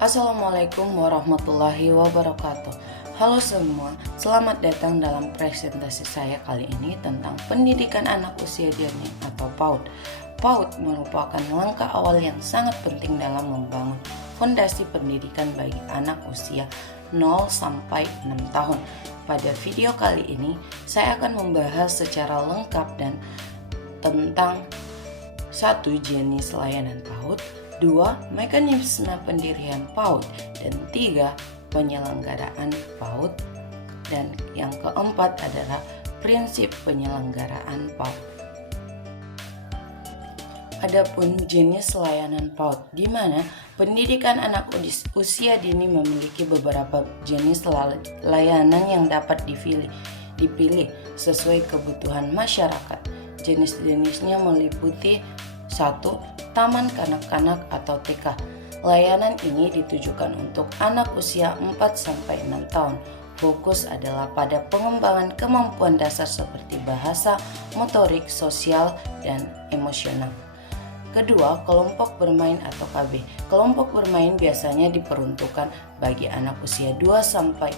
Assalamualaikum warahmatullahi wabarakatuh. Halo semua, selamat datang dalam presentasi saya kali ini tentang pendidikan anak usia dini atau PAUD. PAUD merupakan langkah awal yang sangat penting dalam membangun fondasi pendidikan bagi anak usia 0 sampai 6 tahun. Pada video kali ini, saya akan membahas secara lengkap dan tentang 1. Jenis layanan PAUD, 2. Mekanisme pendirian PAUD, dan 3. Penyelenggaraan PAUD, dan yang keempat adalah prinsip penyelenggaraan PAUD. Adapun jenis layanan PAUD, di mana pendidikan anak usia dini memiliki beberapa jenis layanan yang dapat dipilih sesuai kebutuhan masyarakat. Jenis-jenisnya meliputi 1. Taman kanak-kanak atau TK. Layanan ini ditujukan untuk anak usia 4-6 tahun. Fokus adalah pada pengembangan kemampuan dasar seperti bahasa, motorik, sosial, dan emosional. Kedua, kelompok bermain atau KB. Kelompok bermain biasanya diperuntukkan bagi anak usia 2-4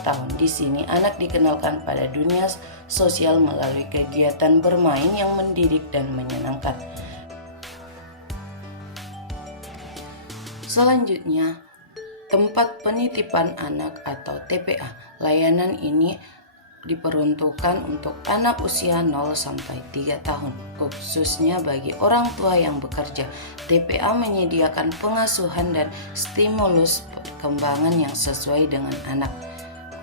tahun. Di sini anak dikenalkan pada dunia sosial melalui kegiatan bermain yang mendidik dan menyenangkan. Selanjutnya, tempat penitipan anak atau TPA. Layanan ini diperuntukkan untuk anak usia 0-3 tahun, khususnya bagi orang tua yang bekerja. TPA menyediakan pengasuhan dan stimulus perkembangan yang sesuai dengan anak.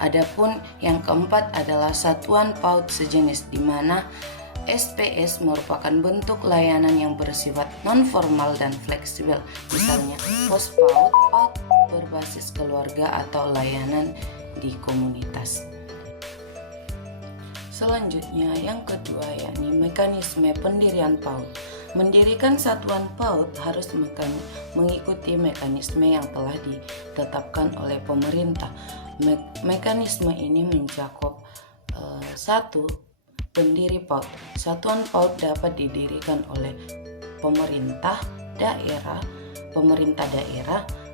Adapun yang keempat adalah satuan PAUD sejenis, di mana SPS merupakan bentuk layanan yang bersifat non-formal dan fleksibel, misalnya pos PAUD, PAUD berbasis keluarga, atau layanan di komunitas. Selanjutnya yang kedua yakni mekanisme pendirian PAUD. Mendirikan satuan PAUD harus mengikuti mekanisme yang telah ditetapkan oleh pemerintah. Mekanisme ini mencakup 1. Pendiri PAUD. Satuan PAUD dapat didirikan oleh pemerintah daerah,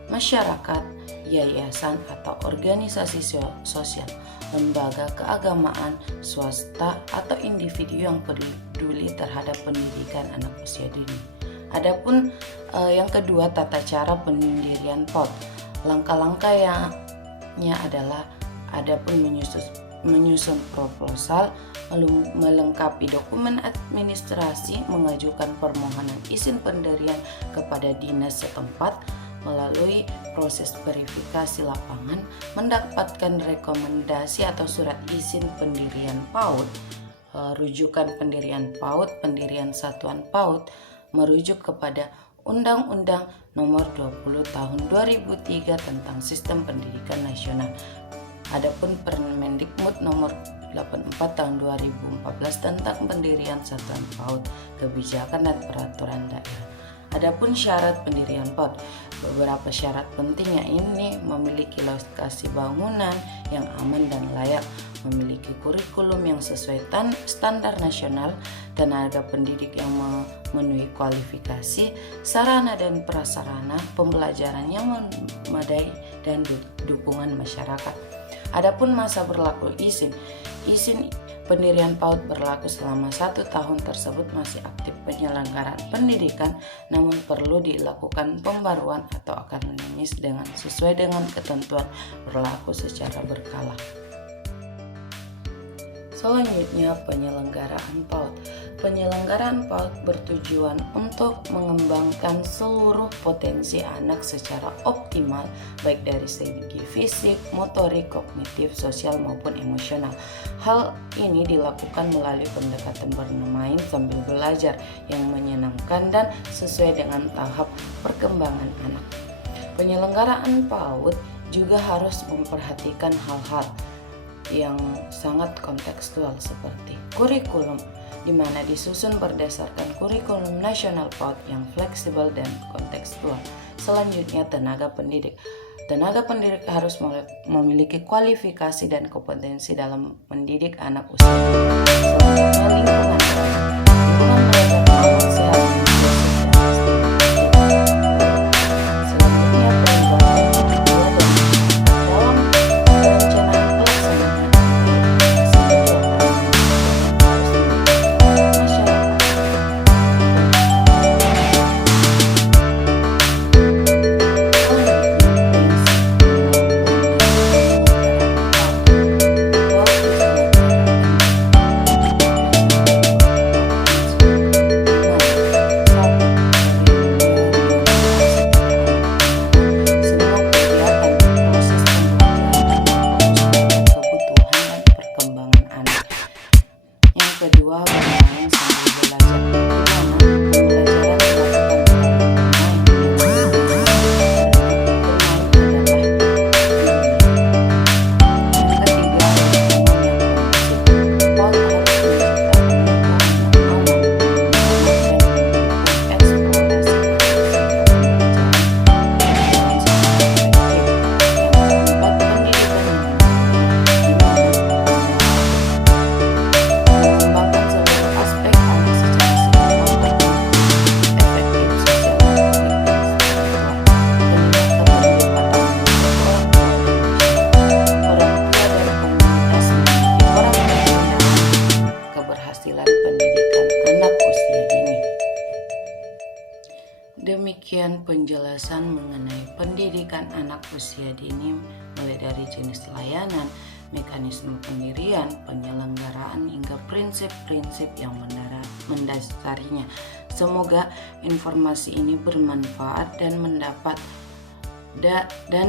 masyarakat, yayasan atau organisasi sosial, lembaga keagamaan, swasta, atau individu yang peduli terhadap pendidikan anak usia dini. Adapun yang kedua, tata cara pendirian PAUD. Langkah-langkahnya adalah adapun menyusun proposal, melengkapi dokumen administrasi, mengajukan permohonan izin pendirian kepada dinas setempat, melalui proses verifikasi lapangan, mendapatkan rekomendasi atau surat izin pendirian PAUD, rujukan pendirian PAUD, pendirian satuan PAUD, merujuk kepada Undang-Undang Nomor 20 Tahun 2003 tentang Sistem Pendidikan Nasional. Adapun Permendikbud Nomor 84 Tahun 2014 tentang pendirian satuan PAUD, kebijakan dan peraturan daerah. Adapun syarat pendirian PAUD, beberapa syarat pentingnya ini memiliki lokasi bangunan yang aman dan layak, memiliki kurikulum yang sesuai standar nasional, tenaga pendidik yang memenuhi kualifikasi, sarana dan prasarana pembelajaran yang memadai, dan dukungan masyarakat. Adapun masa berlaku izin pendirian PAUD berlaku selama 1 tahun tersebut masih aktif penyelenggaraan pendidikan, namun perlu dilakukan pembaruan atau akademis sesuai dengan ketentuan berlaku secara berkala. Selanjutnya, penyelenggaraan PAUD. Penyelenggaraan PAUD bertujuan untuk mengembangkan seluruh potensi anak secara optimal, baik dari segi fisik, motorik, kognitif, sosial maupun emosional. Hal ini dilakukan melalui pendekatan bermain sambil belajar yang menyenangkan dan sesuai dengan tahap perkembangan anak. Penyelenggaraan PAUD juga harus memperhatikan hal-hal yang sangat kontekstual seperti kurikulum, di mana disusun berdasarkan kurikulum nasional PAUD yang fleksibel dan kontekstual. Selanjutnya, tenaga pendidik. Tenaga pendidik harus memiliki kualifikasi dan kompetensi dalam mendidik anak usia. Selanjutnya, lingkungan. Lingkungan mereka aman, sehat, dan sejahtera. Selanjutnya, perubahan penjelasan mengenai pendidikan anak usia dini, mulai dari jenis layanan, mekanisme pendirian, penyelenggaraan, hingga prinsip-prinsip yang mendasarinya. Semoga informasi ini bermanfaat dan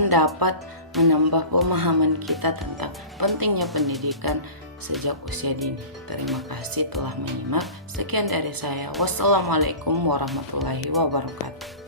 dapat menambah pemahaman kita tentang pentingnya pendidikan sejak usia dini. Terima kasih telah menyimak. Sekian dari saya. Wassalamualaikum warahmatullahi wabarakatuh.